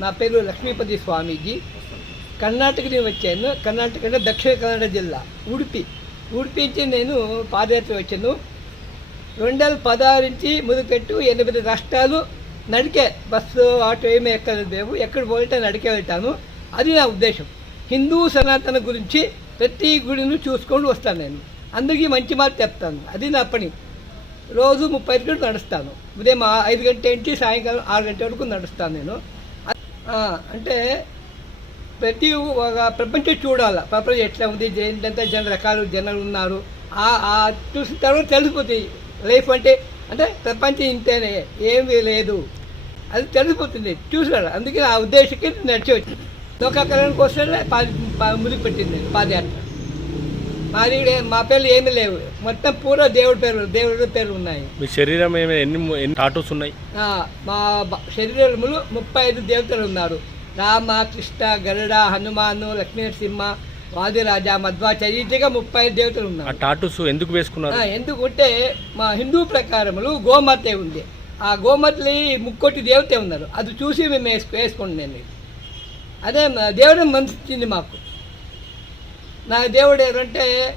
నా పేరు లక్ష్మీపతి స్వామీజీ. కర్ణాటక నుంచి వచ్చాను. కర్ణాటక అంటే దక్షిణ కన్నడ జిల్లా ఉడిపి. ఉడిపి నుంచి నేను పాదయాత్ర వచ్చాను. రెండు వేల పదహారు నుంచి మొదలుపెట్టు ఎనిమిది రాష్ట్రాలు నడికే బస్సు ఆటో ఏమీ ఎక్కలేదు లేవు ఎక్కడ పోతే నడికే వెళ్తాను. అది నా ఉద్దేశం. హిందూ సనాతన గురించి ప్రతి గుడిని చూసుకొని వస్తాను నేను. అందరికీ మంచి మాట చెప్తాను. అది నా పని. రోజు ముప్పై ఐదు గంటలు నడుస్తాను. ఉదయం ఐదు గంటల నుంచి సాయంకాలం ఆరు గంటల వరకు నడుస్తాను నేను. అంటే ప్రతి ఒక ప్రపంచం చూడాలి. ప్రపంచం ఎట్లా ఉంది? ఏంటంటే జన రకాలు జనాలు ఉన్నారు. ఆ చూసిన తర్వాత తెలిసిపోతుంది లైఫ్ అంటే అంటే ప్రపంచం ఇంతేనే ఏమీ లేదు. అది తెలిసిపోతుంది. చూసాడు అందుకే ఆ ఉద్దేశంకి నడిచి వచ్చింది లోకాకరణ కోసమే పాది ముదికి పెట్టింది పాదయాత్ర మాది మా పేర్లు ఏమీ లేవు. మొత్తం పూరా దేవుడి పేరు దేవుడి పేర్లు ఉన్నాయి. మీ శరీరం ఎన్ని ఎన్ని టాటూస్ ఉన్నాయి? మా శరీరములు ముప్పై ఐదు దేవతలు ఉన్నారు. రామ కృష్ణ గరుడ హనుమాను లక్ష్మీ నరసింహ వాదిరాజ మధ్వాచార్య ఇదిగా ముప్పై ఐదు దేవతలు ఆ ఉన్నారు టాటూస్ ఎందుకు వేసుకున్నారు? ఎందుకంటే మా హిందూ ప్రకారములు గోమాతే ఉంది. ఆ గోమాతలి ముక్కోటి దేవతే ఉన్నారు. అది చూసి మేము వేసుకు వేసుకోండి నేను. అదే దేవుడు మనసు మాకు. నా దేవుడు ఎవరంటే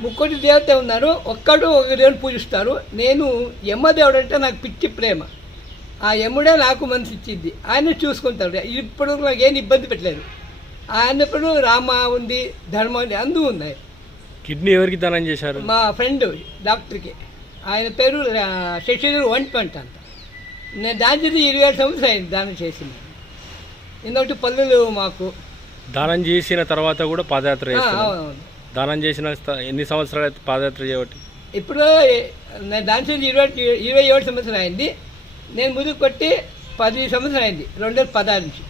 ముక్కోటి దేవత ఉన్నారు ఒక్కడు ఒక దేవుని పూజిస్తారు నేను యమ్మదేవుడు అంటే నాకు పిచ్చి ప్రేమ. ఆ యమ్ముడే నాకు మనసు ఇచ్చింది. ఆయన చూసుకుంటాడు. ఇప్పుడు నాకు ఏం ఇబ్బంది పెట్టలేదు. ఆయన ఇప్పుడు రామ ఉంది ధర్మ ఉంది అందు ఉన్నాయి. కిడ్నీ ఎవరికి దానం చేశారు? మా ఫ్రెండ్ డాక్టర్కి. ఆయన పేరు శశిధర్ వన్ ట్వంటీ అంట. నేను దాని చేసి ఇరవై ఏడు సంవత్సరాలు దానం చేసింది. ఇంకొకటి పల్లెలు మాకు. దానం చేసిన తర్వాత కూడా పాదయాత్ర దానం చేసిన ఎన్ని సంవత్సరాలు అయితే పాదయాత్ర చేయబట్టి? ఇప్పుడు నేను దాని చేసి ఇరవై ఇరవై ఏడు సంవత్సరాలు అయింది. నేను ముందుకు కొట్టి పది సంవత్సరాలు అయింది రెండు వేల పదహారు నుంచి.